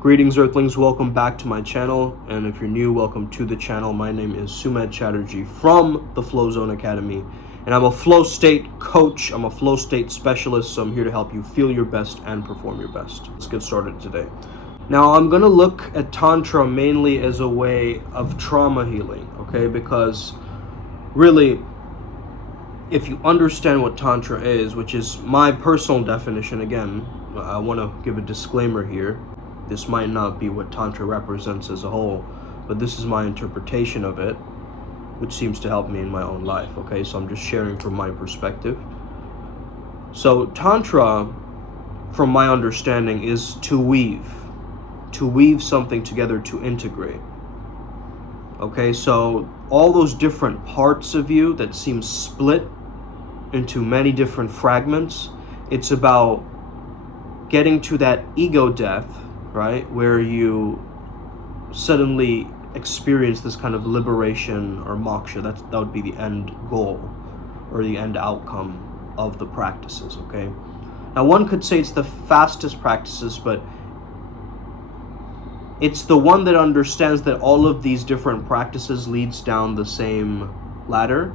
Greetings Earthlings, welcome back to my channel, and if you're new, welcome to the channel. My name is Sumedh Chatterjee from the Flow Zone Academy, and I'm a flow state coach, I'm a flow state specialist, so I'm here to help you feel your best and perform your best. Let's get started today. Now I'm going to look at Tantra mainly as a way of trauma healing, okay, because really, if you understand what Tantra is, which is my personal definition, again, I want to give a disclaimer here. This might not be what Tantra represents as a whole, but this is my interpretation of it, which seems to help me in my own life, okay? So I'm just sharing from my perspective. So Tantra, from my understanding, is to weave something together, to integrate. Okay, so all those different parts of you that seem split into many different fragments, it's about getting to that ego death, right, where you suddenly experience this kind of liberation or moksha. That would be the end goal or the end outcome of the practices, okay? Now one could say it's the fastest practices, but it's the one that understands that all of these different practices leads down the same ladder.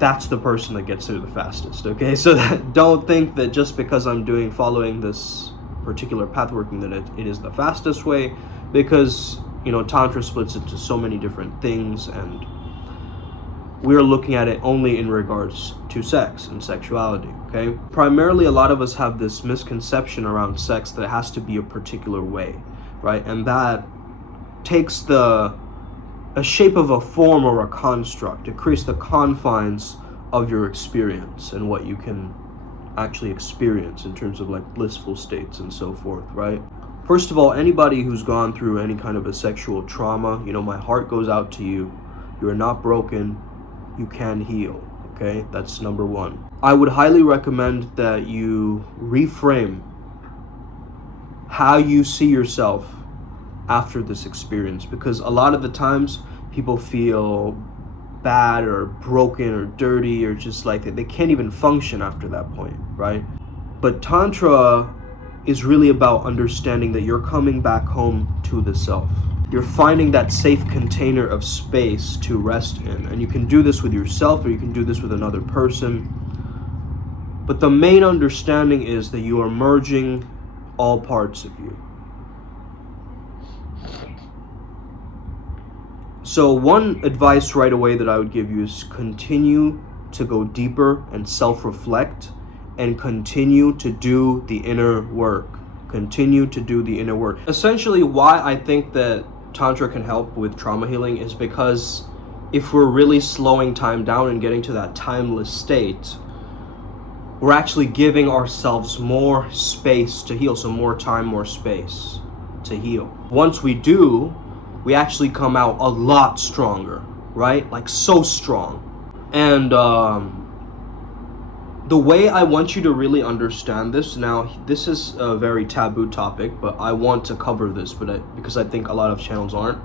That's the person that gets there the fastest, okay? So don't think that just because I'm following this particular path working that it is the fastest way, because, you know, Tantra splits into so many different things, and we're looking at it only in regards to sex and sexuality, okay? Primarily, a lot of us have this misconception around sex that it has to be a particular way, right? And that takes a shape of a form or a construct. It creates the confines of your experience and what you can actually experience in terms of like blissful states and so forth, right? First of all, anybody who's gone through any kind of a sexual trauma, you know, my heart goes out to you. You are not broken. You can heal, okay? That's number one. I would highly recommend that you reframe how you see yourself after this experience, because a lot of the times people feel bad or broken or dirty or just like they can't even function after that point, right? But Tantra is really about understanding that you're coming back home to the self. You're finding that safe container of space to rest in, and you can do this with yourself or you can do this with another person. But the main understanding is that you are merging all parts of you. So one advice right away that I would give you is continue to go deeper and self-reflect and continue to do the inner work. Continue to do the inner work. Essentially, why I think that Tantra can help with trauma healing is because if we're really slowing time down and getting to that timeless state, we're actually giving ourselves more space to heal. So more time, more space to heal. Once we do, we actually come out a lot stronger, right? Like so strong. And the way I want you to really understand this, now this is a very taboo topic, but I want to cover this, because I think a lot of channels aren't.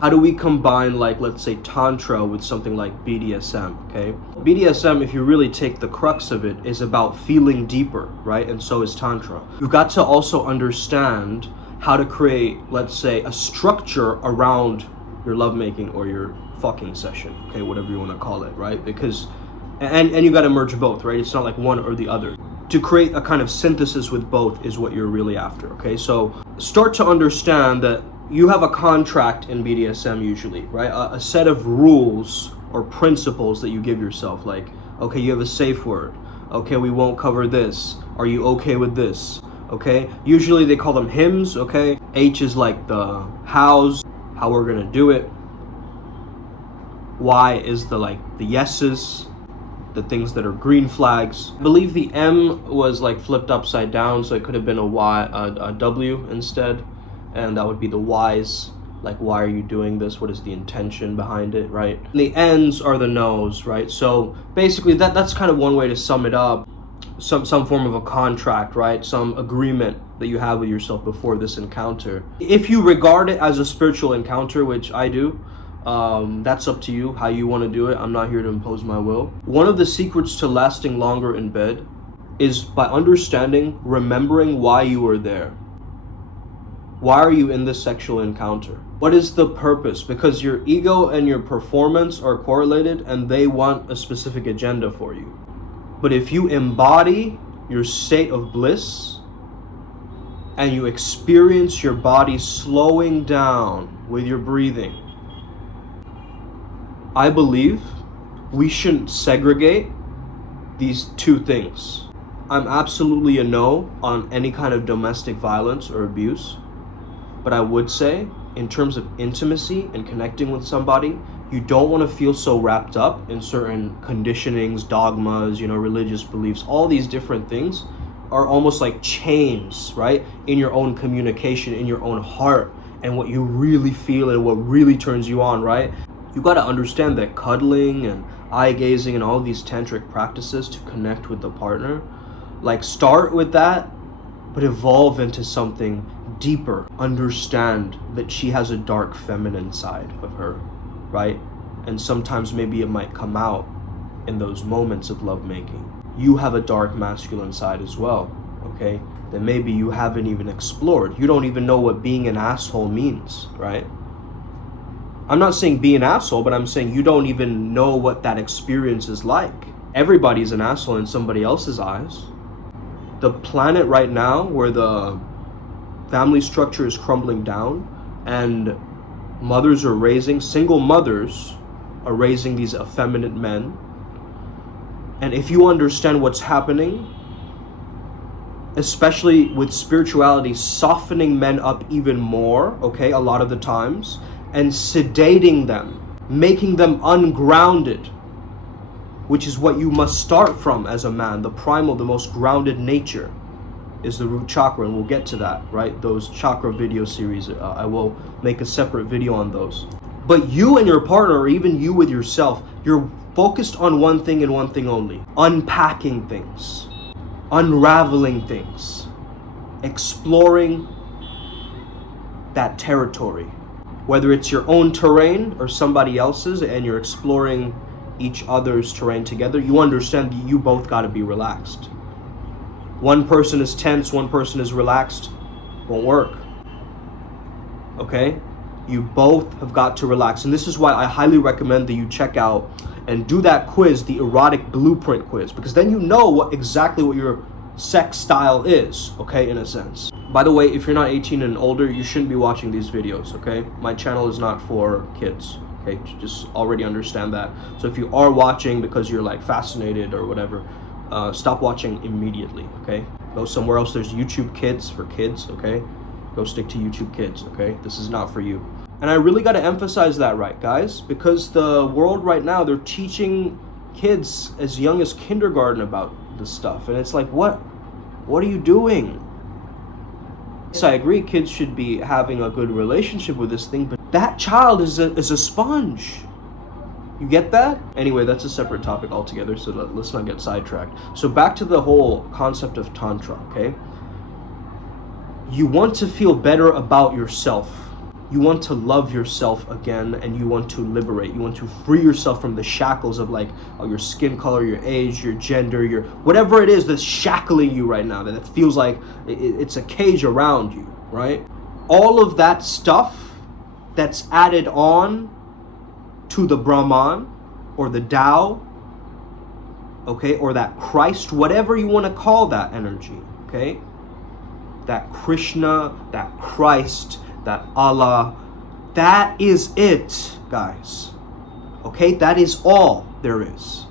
How do we combine, like, let's say Tantra with something like BDSM, okay? BDSM, if you really take the crux of it, is about feeling deeper, right? And so is Tantra. You've got to also understand how to create, let's say, a structure around your lovemaking or your fucking session, okay, whatever you want to call it, right? Because, and you got to merge both, right? It's not like one or the other. To create a kind of synthesis with both is what you're really after, okay? So start to understand that you have a contract in BDSM usually, right? A set of rules or principles that you give yourself, like, okay, you have a safe word. Okay, we won't cover this. Are you okay with this? Okay, usually they call them hymns, okay? H is like the hows, how we're gonna do it. Y is the yeses, the things that are green flags. I believe the M was like flipped upside down, so it could have been a W instead, and that would be the Ys, like, why are you doing this? What is the intention behind it, right? And the Ns are the no's, right? So basically that's kind of one way to sum it up. Some form of a contract, right? Some agreement that you have with yourself before this encounter. If you regard it as a spiritual encounter, which I do, that's up to you, how you want to do it. I'm not here to impose my will. One of the secrets to lasting longer in bed is by understanding, remembering why you were there. Why are you in this sexual encounter? What is the purpose? Because your ego and your performance are correlated and they want a specific agenda for you. But if you embody your state of bliss and you experience your body slowing down with your breathing, I believe we shouldn't segregate these two things. I'm absolutely a no on any kind of domestic violence or abuse. But I would say, in terms of intimacy and connecting with somebody, you don't want to feel so wrapped up in certain conditionings, dogmas, religious beliefs. All these different things are almost like chains, right? In your own communication, in your own heart, and what you really feel and what really turns you on, right? You got to understand that cuddling and eye gazing and all of these tantric practices to connect with the partner, like start with that, but evolve into something deeper. Understand that she has a dark feminine side of her, right? And sometimes maybe it might come out in those moments of lovemaking. You have a dark masculine side as well, okay? That maybe you haven't even explored. You don't even know what being an asshole means, right? I'm not saying be an asshole, but I'm saying you don't even know what that experience is like. Everybody's an asshole in somebody else's eyes. The planet right now, where the family structure is crumbling down and single mothers are raising these effeminate men. And if you understand what's happening, especially with spirituality softening men up even more, okay, a lot of the times, and sedating them, making them ungrounded, which is what you must start from as a man. The primal, the most grounded nature is the root chakra, and we'll get to that, right? Those chakra video series, I will make a separate video on those. But you and your partner, or even you with yourself, you're focused on one thing and one thing only: unpacking things, unraveling things, exploring that territory. Whether it's your own terrain or somebody else's, and you're exploring each other's terrain together, you understand that you both got to be relaxed. One person is tense, one person is relaxed, won't work. Okay? You both have got to relax. And this is why I highly recommend that you check out and do that quiz, the erotic blueprint quiz, because then you know exactly what your sex style is, okay, in a sense. By the way, if you're not 18 and older, you shouldn't be watching these videos, okay? My channel is not for kids, okay? Just already understand that. So if you are watching because you're like fascinated or whatever, stop watching immediately, okay? Go somewhere else. There's YouTube Kids for kids, okay? Go stick to YouTube Kids, okay? This is not for you. And I really got to emphasize that, right, guys? Because the world right now, they're teaching kids as young as kindergarten about this stuff. And it's like, what are you doing? Yes, I agree, kids should be having a good relationship with this thing, but that child is a sponge. You get that? Anyway, that's a separate topic altogether, so let's not get sidetracked. So back to the whole concept of Tantra, okay? You want to feel better about yourself. You want to love yourself again, and you want to liberate. You want to free yourself from the shackles of your skin color, your age, your gender, your whatever it is that's shackling you right now, that it feels like it's a cage around you, right? All of that stuff that's added on to the Brahman or the Tao, okay, or that Christ, whatever you want to call that energy, okay? That Krishna, that Christ, that Allah, that is it, guys. Okay, that is all there is.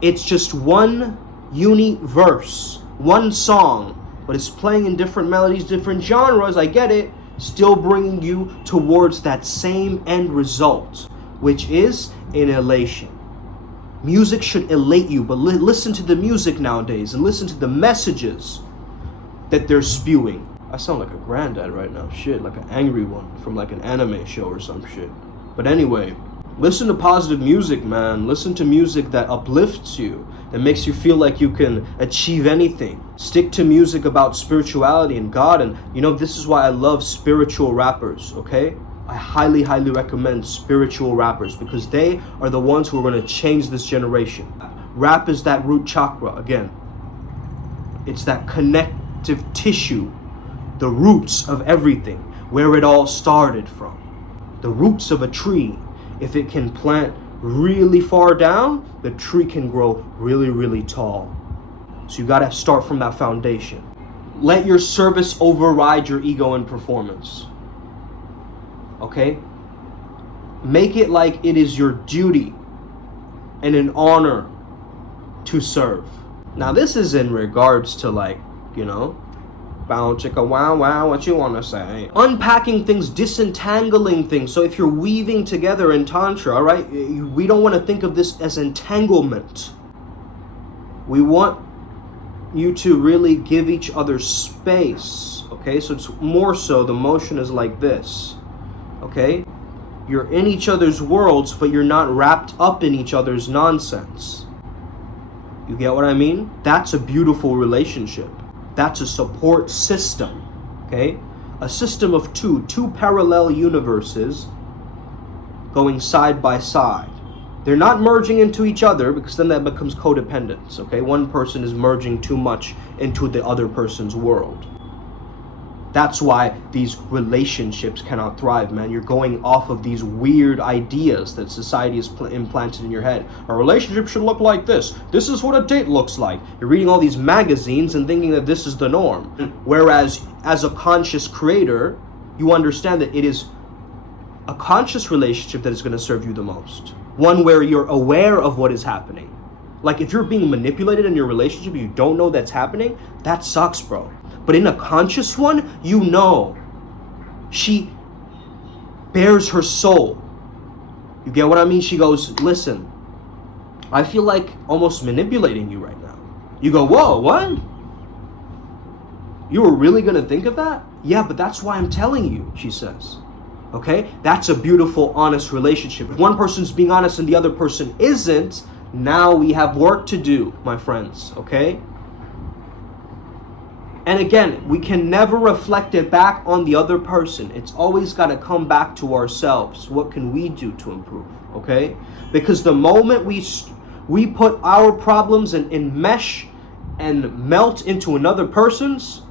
It's just one universe, one song, but it's playing in different melodies, different genres, I get it, still bringing you towards that same end result, which is an elation. Music should elate you, but listen to the music nowadays and listen to the messages that they're spewing. I sound like a granddad right now, shit, like an angry one from like an anime show or some shit. But anyway, listen to positive music, man. Listen to music that uplifts you, that makes you feel like you can achieve anything. Stick to music about spirituality and God, and this is why I love spiritual rappers, okay? I highly, highly recommend spiritual rappers because they are the ones who are going to change this generation. Rap is that root chakra, again. It's that connective tissue, the roots of everything, where it all started from. The roots of a tree, if it can plant really far down, the tree can grow really, really tall. So you gotta start from that foundation. Let your service override your ego and performance. Okay? Make it like it is your duty and an honor to serve. Now this is in regards to, like, you know, bow chicka wow wow, what you want to say? Unpacking things, disentangling things. So if you're weaving together in Tantra, right, we don't want to think of this as entanglement. We want you to really give each other space, okay? So it's more so, the motion is like this, okay? You're in each other's worlds, but you're not wrapped up in each other's nonsense. You get what I mean? That's a beautiful relationship. That's a support system, okay? A system of two parallel universes going side by side. They're not merging into each other, because then that becomes codependence, okay? One person is merging too much into the other person's world. That's why these relationships cannot thrive, man. You're going off of these weird ideas that society has implanted in your head. A relationship should look like this. This is what a date looks like. You're reading all these magazines and thinking that this is the norm. Whereas, as a conscious creator, you understand that it is a conscious relationship that is going to serve you the most. One where you're aware of what is happening. Like, if you're being manipulated in your relationship and you don't know that's happening, that sucks, bro. But in a conscious one, you know. She bears her soul. You get what I mean? She goes, listen, I feel like almost manipulating you right now. You go, whoa, what? You were really going to think of that? Yeah, but that's why I'm telling you, she says. Okay? That's a beautiful, honest relationship. If one person's being honest and the other person isn't, now we have work to do, my friends. Okay? And again, we can never reflect it back on the other person. It's always got to come back to ourselves. What can we do to improve? Okay? Because the moment we put our problems in mesh and melt into another person's,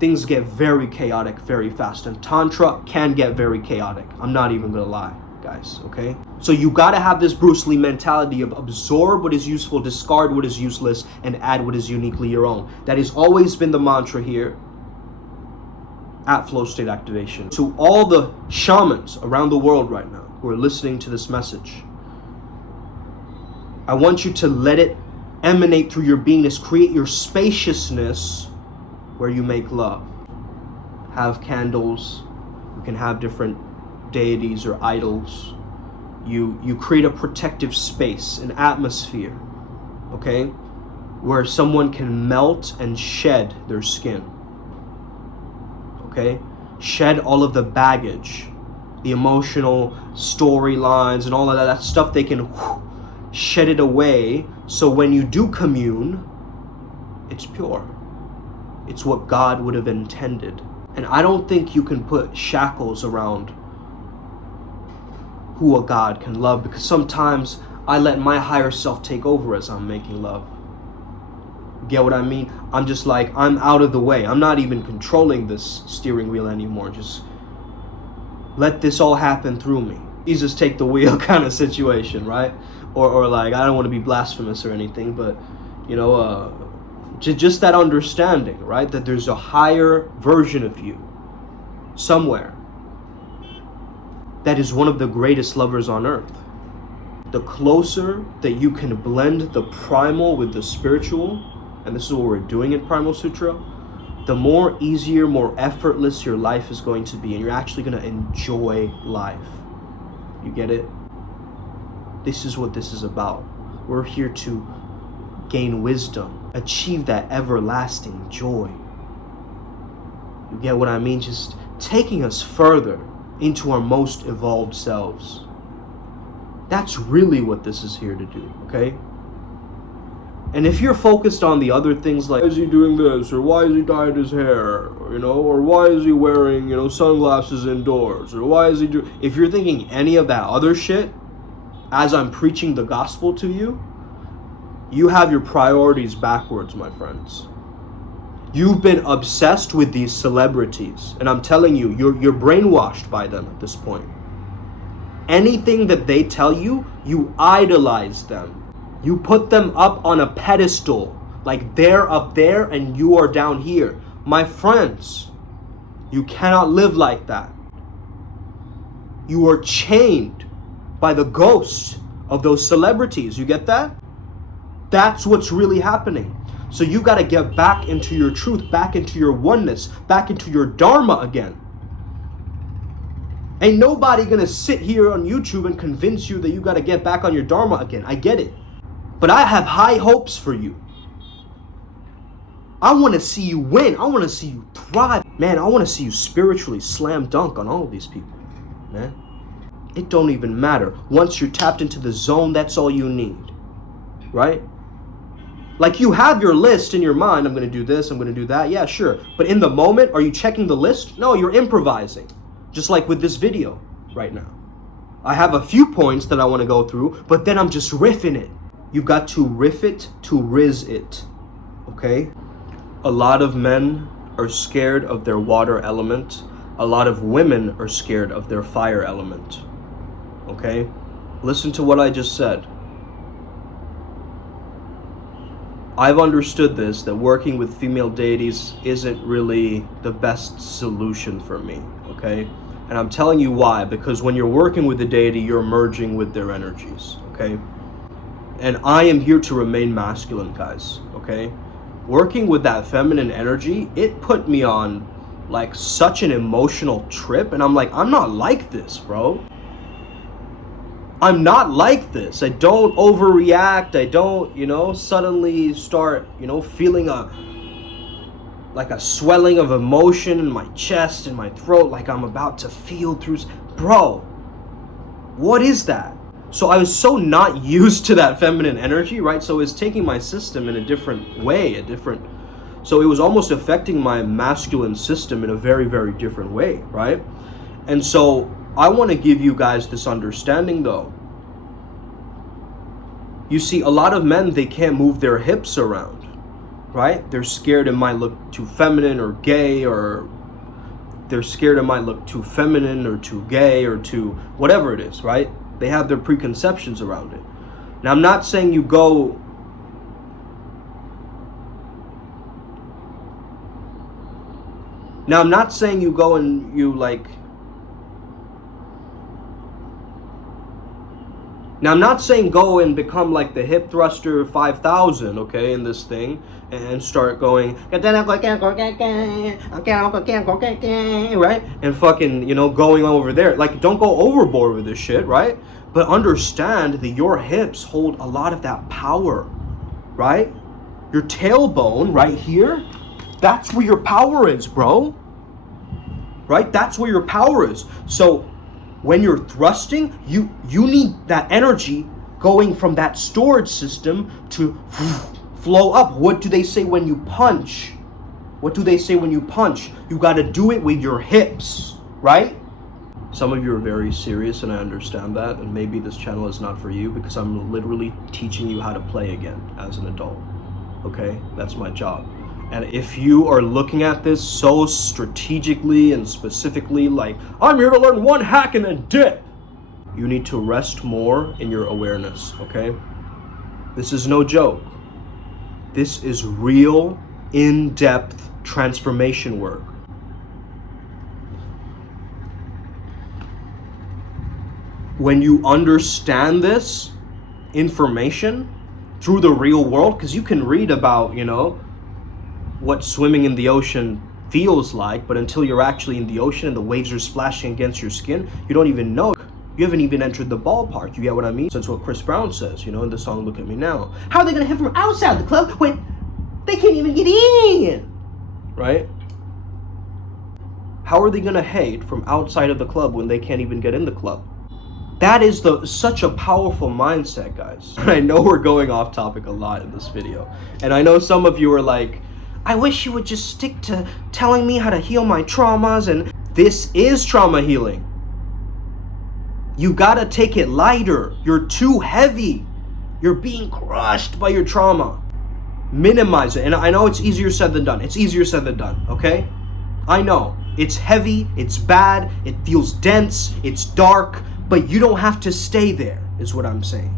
things get very chaotic very fast. And Tantra can get very chaotic. I'm not even going to lie, guys. Okay? So you got to have this Bruce Lee mentality of absorb what is useful, discard what is useless, and add what is uniquely your own. That has always been the mantra here at Flow State Activation. To all the shamans around the world right now who are listening to this message, I want you to let it emanate through your beingness. Create your spaciousness where you make love. Have candles. You can have different deities or idols. You create a protective space, an atmosphere, okay, where someone can melt and shed their skin, okay, shed all of the baggage, the emotional storylines and all of that stuff. They can shed it away, so when you do commune, it's pure. It's what God would have intended. And I don't think you can put shackles around who a God can love, because sometimes I let my higher self take over as I'm making love. Get what I mean? I'm just like, I'm out of the way. I'm not even controlling this steering wheel anymore. Just let this all happen through me. Jesus, take the wheel kind of situation, right? Or like, I don't want to be blasphemous or anything, but you know, just that understanding, right? That there's a higher version of you somewhere that is one of the greatest lovers on earth. The closer that you can blend the primal with the spiritual, and this is what we're doing in Primal Sutra, the more easier, more effortless your life is going to be, and you're actually going to enjoy life. You get it? This is what this is about. We're here to gain wisdom, achieve that everlasting joy. You get what I mean? Just taking us further into our most evolved selves. That's really what this is here to do, okay? And if you're focused on the other things like, why is he doing this, or why is he dyed his hair, or, you know, or why is he wearing, you know, sunglasses indoors, or why is he if you're thinking any of that other shit as I'm preaching the gospel to you, You have your priorities backwards, my friends. You've been obsessed with these celebrities, and I'm telling you, you're brainwashed by them at this point. Anything that they tell you, you idolize them. You put them up on a pedestal, like they're up there and you are down here. My friends, you cannot live like that. You are chained by the ghosts of those celebrities. You get that? That's what's really happening. So you got to get back into your truth, back into your oneness, back into your dharma again. Ain't nobody gonna sit here on YouTube and convince you that you got to get back on your dharma again. I get it. But I have high hopes for you. I want to see you win. I want to see you thrive. Man, I want to see you spiritually slam dunk on all of these people. Man, it don't even matter. Once you're tapped into the zone, that's all you need. Right? Like, you have your list in your mind. I'm going to do this, I'm going to do that. Yeah, sure. But in the moment, are you checking the list? No, you're improvising. Just like with this video right now. I have a few points that I want to go through, but then I'm just riffing it. You got to riff it to riz it. Okay? A lot of men are scared of their water element. A lot of women are scared of their fire element. Okay? Listen to what I just said. I've understood this, that working with female deities isn't really the best solution for me, okay? And I'm telling you why, because when you're working with the deity, you're merging with their energies, okay? And I am here to remain masculine, guys, okay? Working with that feminine energy, it put me on like such an emotional trip, and I'm like, I'm not like this, bro. I'm not like this. I don't overreact. I don't, suddenly start, feeling like a swelling of emotion in my chest, in my throat, like I'm about to feel through. Bro, what is that? So I was so not used to that feminine energy, right? So it was taking my system in a different way, so it was almost affecting my masculine system in a very, very different way, right? And so I want to give you guys this understanding though. You see, a lot of men, they can't move their hips around, right? They're scared it might look too feminine or gay, or they're scared it might look too feminine or too gay or too whatever it is, right? They have their preconceptions around it. Now, I'm not saying you go and you like. Now, I'm not saying go and become like the hip thruster 5000, okay, in this thing, and start going, right? And fucking, going over there. Like, don't go overboard with this shit, right? But understand that your hips hold a lot of that power, right? Your tailbone right here, that's where your power is, bro. Right? That's where your power is. So when you're thrusting, you need that energy going from that storage system to flow up. What do they say when you punch? What do they say when you punch? You got to do it with your hips, right? Some of you are very serious, and I understand that, and maybe this channel is not for you because I'm literally teaching you how to play again as an adult. Okay? That's my job. And if you are looking at this so strategically and specifically, like, I'm here to learn one hack and then dip, you need to rest more in your awareness, okay? This is no joke. This is real, in-depth transformation work. When you understand this information through the real world, because you can read about, what swimming in the ocean feels like, but until you're actually in the ocean and the waves are splashing against your skin, you don't even know. You haven't even entered the ballpark. You get what I mean? So that's what Chris Brown says, in the song Look at Me Now. How are they gonna hit from outside the club when they can't even get in? Right? How are they gonna hate from outside of the club when they can't even get in the club? That is such a powerful mindset, guys. I know we're going off topic a lot in this video. And I know some of you are like, I wish you would just stick to telling me how to heal my traumas, and this is trauma healing. You gotta take it lighter. You're too heavy. You're being crushed by your trauma. Minimize it. And I know it's easier said than done. It's easier said than done, okay? I know. It's heavy, it's bad, it feels dense, it's dark, but you don't have to stay there, is what I'm saying.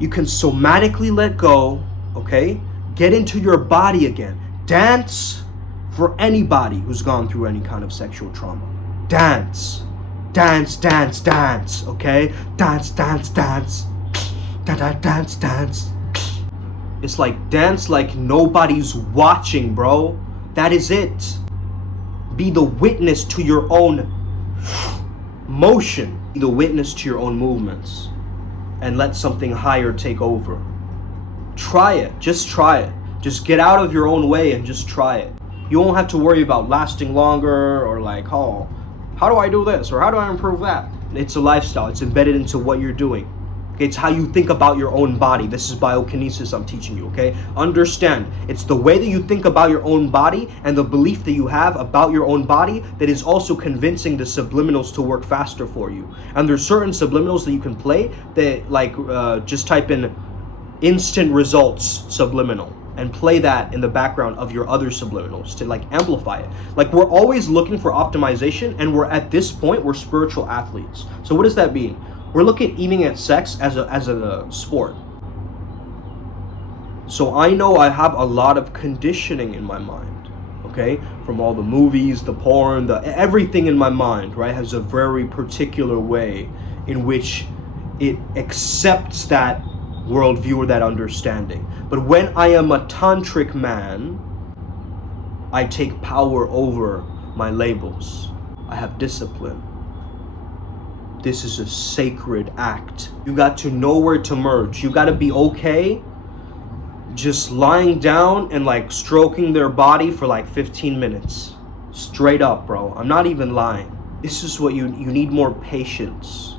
You can somatically let go, okay? Get into your body again. Dance for anybody who's gone through any kind of sexual trauma. Dance. Dance, dance, dance, okay? Dance, dance, dance. Dance, dance. It's like dance like nobody's watching, bro. That is it. Be the witness to your own motion. Be the witness to your own movements. And let something higher take over. Try it. Just try it. Just get out of your own way and just try it. You won't have to worry about lasting longer or like, oh, how do I do this? Or how do I improve that? It's a lifestyle. It's embedded into what you're doing. Okay, it's how you think about your own body. This is biokinesis I'm teaching you, okay? Understand, it's the way that you think about your own body and the belief that you have about your own body that is also convincing the subliminals to work faster for you. And there's certain subliminals that you can play that like, just type in instant results subliminal and play that in the background of your other subliminals to like amplify it. Like we're always looking for optimization, and we're at this point, we're spiritual athletes. So what does that mean? We're looking at sex as a sport. So I know I have a lot of conditioning in my mind, okay? From all the movies, the porn, everything in my mind, right, has a very particular way in which it accepts that worldview or that understanding. But when I am a tantric man, I take power over my labels. I have discipline. This is a sacred act. You got to know where to merge. You got to be okay just lying down and like stroking their body for like 15 minutes. Straight up, bro. I'm not even lying. This is what you need more patience.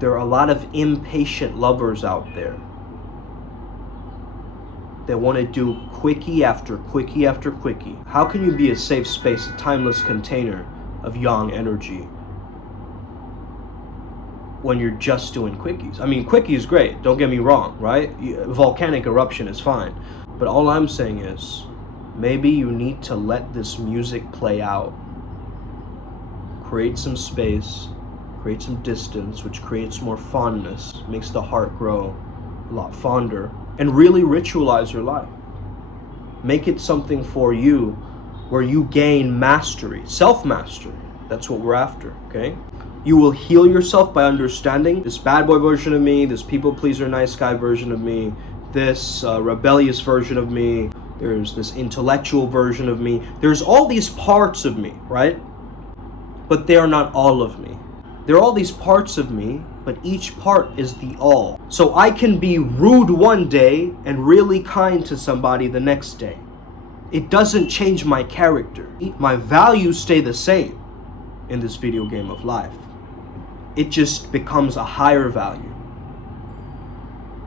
There are a lot of impatient lovers out there that want to do quickie after quickie after quickie. How can you be a safe space, a timeless container of yang energy when you're just doing quickies? I mean, quickie is great, don't get me wrong, right? Volcanic eruption is fine. But all I'm saying is, maybe you need to let this music play out. Create some space, create some distance, which creates more fondness, makes the heart grow a lot fonder, and really ritualize your life. Make it something for you where you gain mastery, self-mastery. That's what we're after, okay? You will heal yourself by understanding this bad boy version of me, this people pleaser nice guy version of me, this rebellious version of me, there's this intellectual version of me. There's all these parts of me, right? But they are not all of me. There are all these parts of me, but each part is the all. So I can be rude one day and really kind to somebody the next day. It doesn't change my character. My values stay the same in this video game of life. It just becomes a higher value.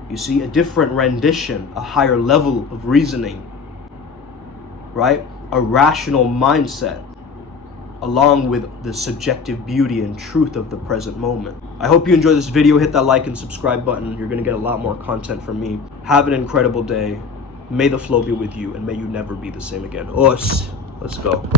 You see, a different rendition, a higher level of reasoning, right? A rational mindset, along with the subjective beauty and truth of the present moment. I hope you enjoyed this video. Hit that like and subscribe button. You're gonna get a lot more content from me. Have an incredible day. May the flow be with you, and may you never be the same again. Os, let's go.